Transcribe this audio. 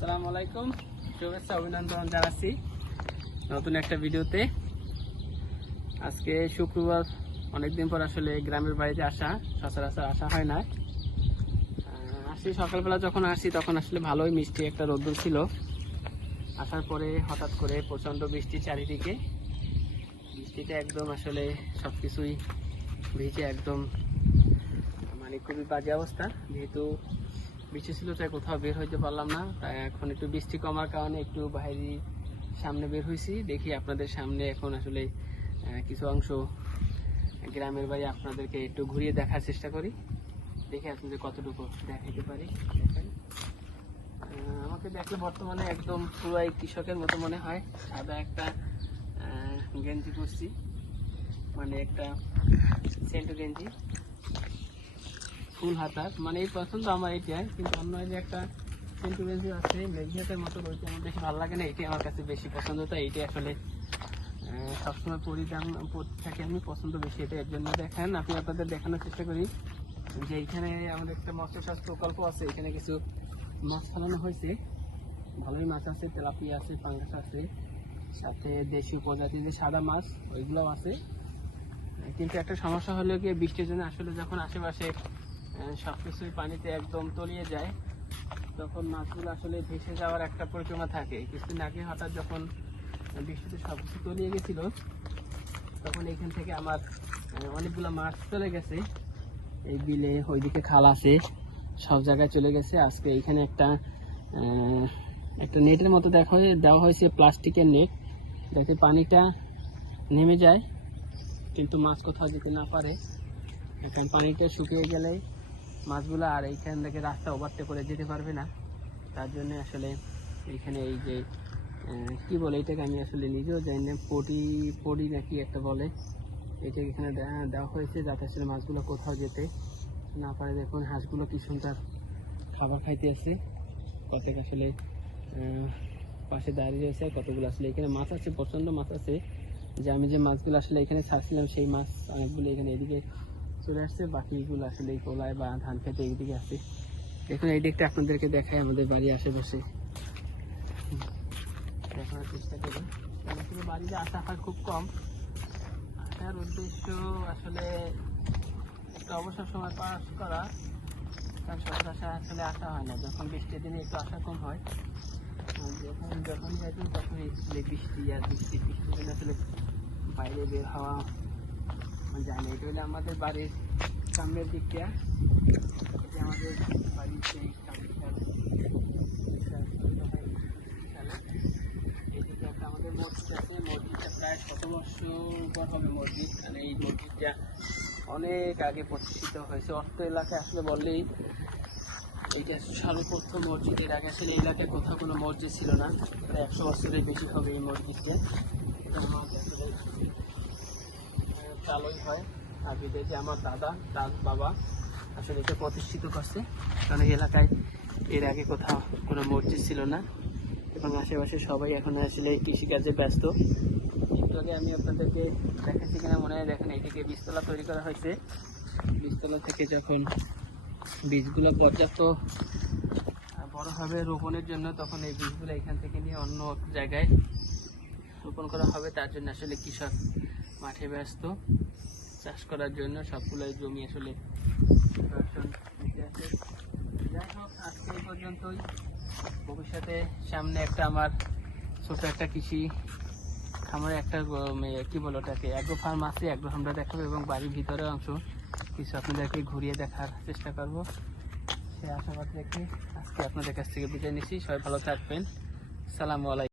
আসসালামু আলাইকুম, শুভেচ্ছা অভিনন্দন জানাচ্ছি নতুন একটা ভিডিওতে। আজকে শুক্রবার, অনেকদিন পর আসলে গ্রামের বাড়িতে আসা, সচরাচর আসা হয় না। আসি সকালবেলা, যখন আসি তখন আসলে ভালোই মিষ্টি একটা রোদ্দুর ছিল। আসার পরে হঠাৎ করে প্রচণ্ড বৃষ্টি চারিদিকে। বৃষ্টিতে একদম আসলে সব কিছুই ভিজে একদম, মানে খুবই বাজে অবস্থা। যেহেতু বৃষ্টি ছিল তাই কোথাও বের হইতে পারলাম না। তাই এখন একটু বৃষ্টি কমার কারণে একটু বাইরে সামনে বের হয়েছি। দেখি আপনাদের সামনে এখন আসলে কিছু অংশ গ্রামের বাড়ি আপনাদেরকে একটু ঘুরিয়ে দেখার চেষ্টা করি। দেখি আপনাদের কতটুকু দেখাতে পারি। দেখেন, আমাকে দেখলে বর্তমানে একদম পুরাই কৃষকের মতো মনে হয়। সাদা একটা গেঞ্জি পরছি, মানে একটা সেন্টু গেঞ্জি, ফুল হাতার, মানে এই পছন্দ আমার এইটাই। কিন্তু অন্য যে একটা সেন্টু গেঞ্জি আছে মেঘিয়াতের মতো, ওইটা আমার বেশি ভালো লাগে না। এটি আমার কাছে বেশি পছন্দ, তাই এইটি আসলে সবসময় পরিধান পরতে থাকি আমি, পছন্দ বেশি এটা। এর জন্য দেখেন, আমি আপনাদের দেখানোর চেষ্টা করি যে এইখানে আমাদের একটা মৎস্য চাষ প্রকল্প আছে। এখানে কিছু মাছ ফেলানো হয়েছে, ভালোই মাছ আছে, তেলাপিয়া আছে, পাঙ্গাস আছে, সাথে দেশীয় প্রজাতির যে সাদা মাছ ওইগুলোও আছে। কিন্তু একটা সমস্যা হলো কি, বৃষ্টির জন্য আসলে যখন আশেপাশে সবকিছুই পানিতে একদম তলিয়ে যায়, তখন মাছগুলো আসলে ভেসে যাওয়ার একটা পরিক্রমা থাকে। কিছুদিন আগে হঠাৎ যখন বৃষ্টিতে সবকিছু তলিয়ে গেছিল, তখন এইখান থেকে আমার অনেকগুলো মাছ চলে গেছে। এই বিলে, ওইদিকে খাল আছে, সব জায়গায় চলে গেছে। আজকে এইখানে একটা নেটের মতো দেওয়া হয়েছে, প্লাস্টিকের নেট, যাতে পানিটা নেমে যায় কিন্তু মাছ কোথাও যেতে না পারে। এখন পানিটা শুকিয়ে গেলে মাছগুলো আর এইখান থেকে রাস্তা ওভারটেক করে যেতে পারবে না। তার জন্য আসলে এইখানে এই যে কি বলে এটাকে, আমি আসলে নিজেও জানি না, পটি নাকি একটা বলে, এটা এখানে দেওয়া হয়েছে যাতে আসলে মাছগুলো কোথাও যেতে না পারে। দেখুন হাঁসগুলো কি সুন্দর খাবার খাইতে আছে, কতক আসলে পাশে দাঁড়িয়ে রয়েছে, কতগুলো আসলে এখানে মাছ আছে, প্রচণ্ড মাছ আছে। যে আমি যে মাছগুলো আসলে এখানে ছাড়ছিলাম, সেই মাছ অনেকগুলো এখানে এদিকে চলে আসছে, বাকিগুলো আসলে এই কোলায় বা ধান খেতে এইদিকে আছে। দেখুন এই দিকটা আপনাদেরকে দেখায়, আমাদের বাড়ির আশেপাশে দেখানোর চেষ্টা করি। আসলে বাড়িতে আসা হয় খুব কম। আসার উদ্দেশ্য আসলে একটা অবসর সময় পাস করা, কারণ সচরাচর আসলে আসা হয় না। যখন বৃষ্টির দিনে একটু আসা কম হয়, যখন যাইতেন তখন এই বৃষ্টি আর বৃষ্টির দিনে আসলে বাইরে বের হওয়া যায় না। এটা হলে আমাদের বাড়ির সামনের দিকটা, এটা আমাদের বাড়ির সেই এইদিকে একটা আমাদের মসজিদ আছে। মসজিদটা প্রায় 100 বছর উপর হবে মসজিদ। মানে এই মসজিদটা অনেক আগে প্রতিষ্ঠিত হয়েছে। অর্থ এলাকায় আসলে বললেই এইটা সর্বপ্রথম মসজিদ। এর আগে আসলে এই এলাকায় কোথাও কোনো মসজিদ ছিল না। প্রায় 100 বছরের বেশি হবে এই মসজিদটা। চালুই হয় আর বিদেশে আমার তার বাবা আসলে এটা প্রতিষ্ঠিত করছে, কারণ এই এলাকায় এর আগে কোথাও কোনো মসজিদ ছিল না এবং আশেপাশে সবাই এখন আসলে কৃষিকাজে ব্যস্ত। একটু আগে আমি আপনাদেরকে দেখাচ্ছি কিনা মনে হয়, দেখেন এইদিকে বীজতলা তৈরি করা হয়েছে। বীজতলা থেকে যখন বীজগুলো পর্যাপ্ত বড় হবে রোপণের জন্য, তখন এই বীজগুলো এখান থেকে নিয়ে অন্য জায়গায় রোপণ করা হবে। তার জন্য আসলে কৃষক মাঠে ব্যস্ত চাষ করার জন্য, সবগুলো জমি আসলে নিতে আছে। যাই হোক, আজকে এই পর্যন্তই। ভবিষ্যতে সামনে আমার ছোট একটা কৃষি খামারে কি বলে ওটাকে, অ্যাগ্রো ফার্ম আছে, অ্যাগ্রো ফার্মটা দেখাবো এবং বাড়ির ভিতরে অংশ কিছু আপনাদেরকে ঘুরিয়ে দেখার চেষ্টা করব। সে আশাবাদ রেখে আজকে আপনাদের কাছ থেকে বিদায় নিচ্ছি। সবাই ভালো থাকবেন। সালামু আলাইকুম।